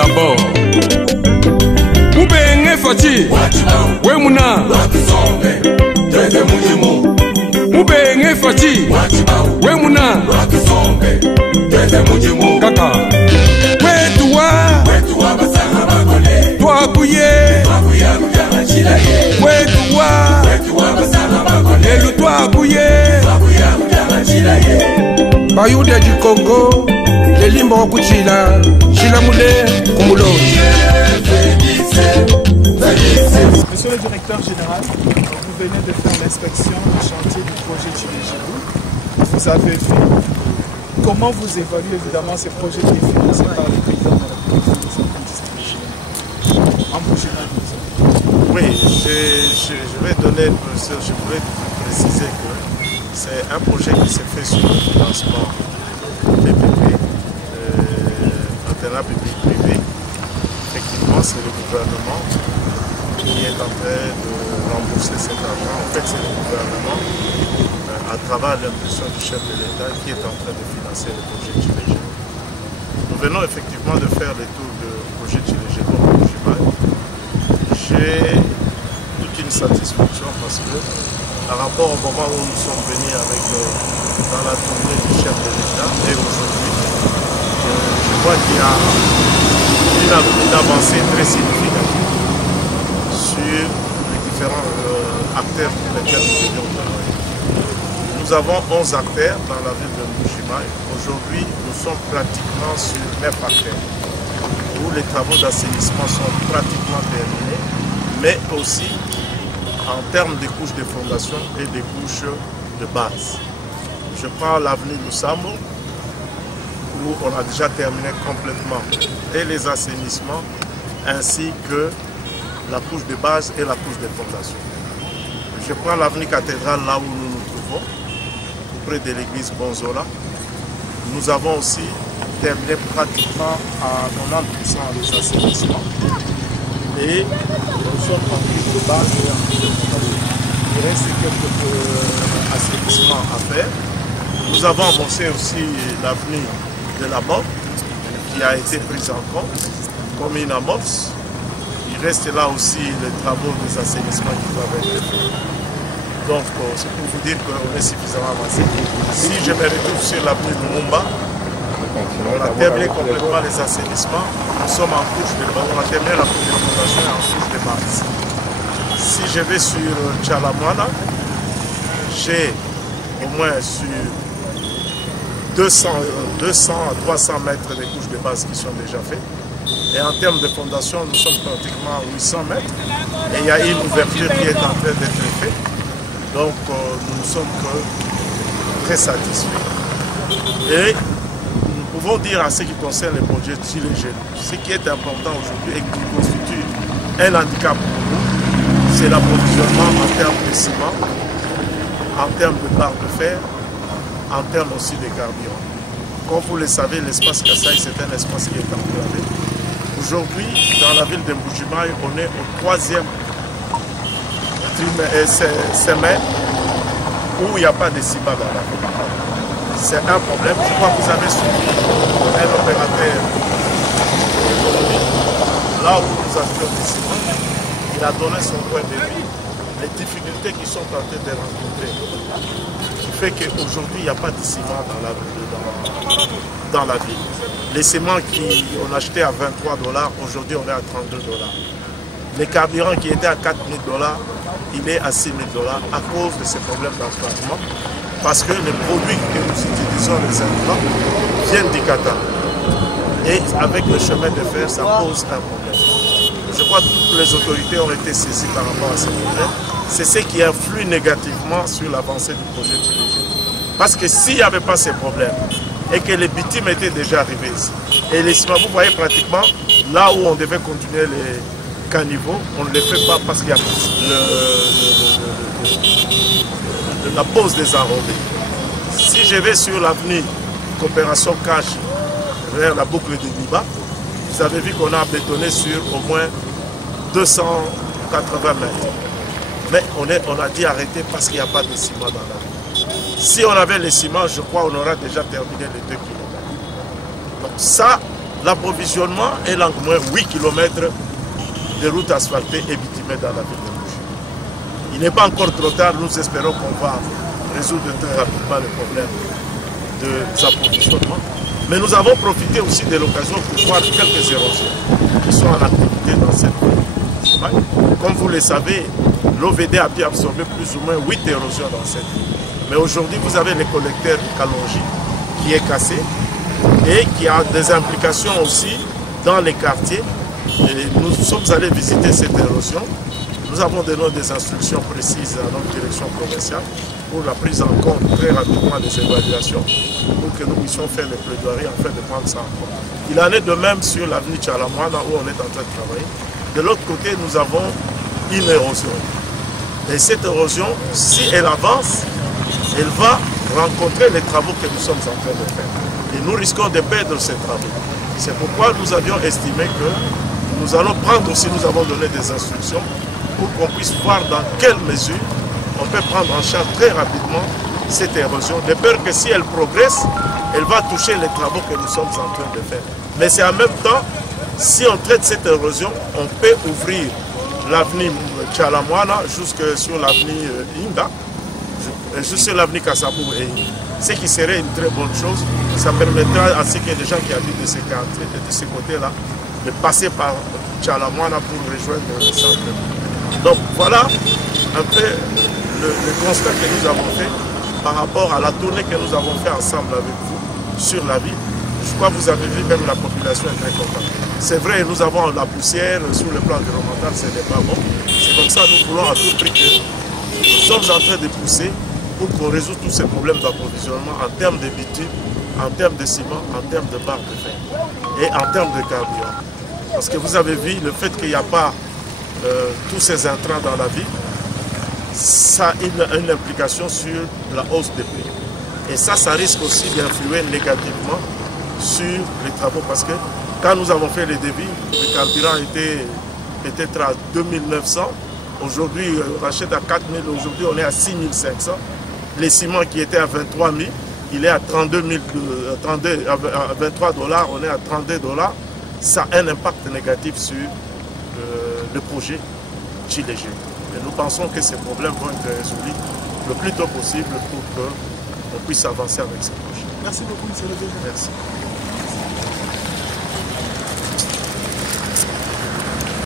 d'abord. Moubenge Fati, Wemuna, Moubenge Fati, Wemuna, Kaka, Wetua, Toabouye, Wetua, Lelu Toabouye, Bayoude du Congo, les Limbo Kuchila, Chilamoulé, Kumulo. Monsieur le directeur général, vous venez de faire l'inspection du chantier du projet Tchilé-Gélou. Vous avez vu comment vous évaluez évidemment ces projets qui sont financés par le président de la République en Mbuji-Mayi. Oui, je vais donner, je voulais préciser que c'est un projet qui s'est fait sur le financement PPP, partenariat public-privé. Effectivement, c'est le gouvernement qui est en train de rembourser cet argent. En fait, c'est le gouvernement, à travers l'impulsion du chef de l'État, qui est en train de financer le projet Tchilé-Gélou. Nous venons effectivement de faire le tour du projet Tchilé-Gélou en Mbuji-Mayi. J'ai toute une satisfaction parce que, par rapport au moment où nous sommes venus dans la tournée du chef de l'État et aujourd'hui, je vois qu'il y a une avancée très significative sur les différents acteurs pour lesquels nous devons travailler. Nous avons 11 acteurs dans la ville de Mbuji-Mayi. Aujourd'hui, nous sommes pratiquement sur 9 acteurs où les travaux d'assainissement sont pratiquement terminés, mais aussi en termes de couches de fondation et des couches de base. Je prends l'avenue Lusambo, où on a déjà terminé complètement et les assainissements ainsi que la couche de base et la couche de fondation. Je prends l'avenue Cathédrale, là où nous nous trouvons, près de l'église Bonzola. Nous avons aussi terminé pratiquement à 90% les assainissements. Et nous sommes en couche de base et en couche de fondation. Il reste quelques assainissements à faire. Nous avons amorcé aussi l'avenue de la mort qui a été prise en compte comme une amorce. Il reste là aussi les travaux des assainissements qui doivent être faits. Donc c'est pour vous dire qu'on est suffisamment avancé. Si je me retrouve sur l'avenue de Mumba, on a terminé complètement les assainissements. Nous sommes en couche de base. On a terminé la couche de fondation et en couche de base. Si je vais sur Tchalamwana, j'ai au moins sur 200 à 300 mètres de couches de base qui sont déjà faites. Et en termes de fondation, nous sommes pratiquement à 800 mètres. Et il y a une ouverture qui est en train d'être faite. Donc nous ne sommes que très satisfaits. Et nous pouvons dire à ce qui concerne les projets Tchilé-Gélou, ce qui est important aujourd'hui et qui constitue un handicap pour nous, c'est l'approvisionnement en termes de ciment, en termes de barres de fer, en termes aussi de carburant. Comme vous le savez, l'espace Kassai, c'est un espace qui est enclavé. Aujourd'hui, dans la ville de Mbuji-Mayi, on est au 3e semaine où il n'y a pas de ciment dans la ville. C'est un problème. Je crois que vous avez suivi un opérateur économique. Là où nous avions des ciments, il a donné son point de vue, les difficultés qui sont en train de rencontrer. Qui fait qu'aujourd'hui, il n'y a pas de ciment dans la ville. Les ciments qu'on achetait à 23 $, aujourd'hui on est à 32 $. Les carburants qui étaient à 4 000 $, il est à 6 000 $ à cause de ces problèmes d'emplacement. Parce que les produits que nous utilisons, les intrants, viennent du Qatar. Et avec le chemin de fer, ça pose un problème. Je crois que toutes les autorités ont été saisies par rapport à ce problème. C'est ce qui influe négativement sur l'avancée du projet Tchilé-Gélou. Parce que s'il n'y avait pas ces problèmes, et que les bitumes étaient déjà arrivés ici, et les ciments, vous voyez pratiquement, là où on devait continuer les caniveaux, on ne les fait pas parce qu'il y a la pose des enrobés. Si je vais sur l'avenue Coopération Cash vers la boucle de Niba, vous avez vu qu'on a bétonné sur au moins 280 mètres. Mais on a dit arrêter parce qu'il n'y a pas de ciment dans la ville. Si on avait les ciments, je crois qu'on aurait déjà terminé les 2 km. Donc ça, l'approvisionnement est moins 8 km de routes asphaltées et bitumées dans la ville de Bougie. Il n'est pas encore trop tard, nous espérons qu'on va résoudre très rapidement le problème de l'approvisionnement. Mais nous avons profité aussi de l'occasion pour voir quelques érosions qui sont en activité dans cette ville. Comme vous le savez, l'OVD a pu absorber plus ou moins 8 érosions dans cette ville. Mais aujourd'hui, vous avez le collecteur Kalonji qui est cassé et qui a des implications aussi dans les quartiers. Et nous sommes allés visiter cette érosion. Nous avons donné des instructions précises à notre direction provinciale pour la prise en compte très rapidement des évaluations pour que nous puissions faire les plaidoiries afin de prendre ça en compte. Il en est de même sur l'avenue Tchalamouana où on est en train de travailler. De l'autre côté, nous avons une érosion. Et cette érosion, si elle avance, elle va rencontrer les travaux que nous sommes en train de faire. Et nous risquons de perdre ces travaux. C'est pourquoi nous avions estimé que nous allons prendre aussi, nous avons donné des instructions pour qu'on puisse voir dans quelle mesure on peut prendre en charge très rapidement cette érosion, de peur que si elle progresse, elle va toucher les travaux que nous sommes en train de faire. Mais c'est en même temps, si on traite cette érosion, on peut ouvrir l'avenue Tchalamouana jusque sur l'avenue Inga, jusque sur l'avenue Kassabou et Inga. Ce qui serait une très bonne chose, ça permettra à ceux qui y a des gens qui habitent de ces quartiers, de ces côtés-là, de passer par Tchalamouana pour rejoindre le centre. Donc voilà un peu le constat que nous avons fait par rapport à la tournée que nous avons fait ensemble avec vous sur la ville. Je crois que vous avez vu, même la population est très contente. C'est vrai, nous avons la poussière sur le plan environnemental, ce n'est pas bon. C'est comme ça que nous voulons à tout prix que nous sommes en train de pousser pour qu'on résout tous ces problèmes d'approvisionnement en termes de bitume, en termes de ciment, en termes de barres de fer et en termes de carburant. Parce que vous avez vu, le fait qu'il n'y a pas tous ces intrants dans la ville, ça a une implication sur la hausse des prix. Et ça risque aussi d'influer négativement sur les travaux parce que quand nous avons fait les devis, le carburant était peut-être à 2900. Aujourd'hui, on achète à 4000. Aujourd'hui, on est à 6500. Les ciments qui étaient à 23 000, il est à 23 $, on est à 32 $. Ça a un impact négatif sur le projet Chilégé. Et nous pensons que ces problèmes vont être résolus le plus tôt possible pour qu'on puisse avancer avec ce projet. Merci beaucoup, M. le DG. Merci.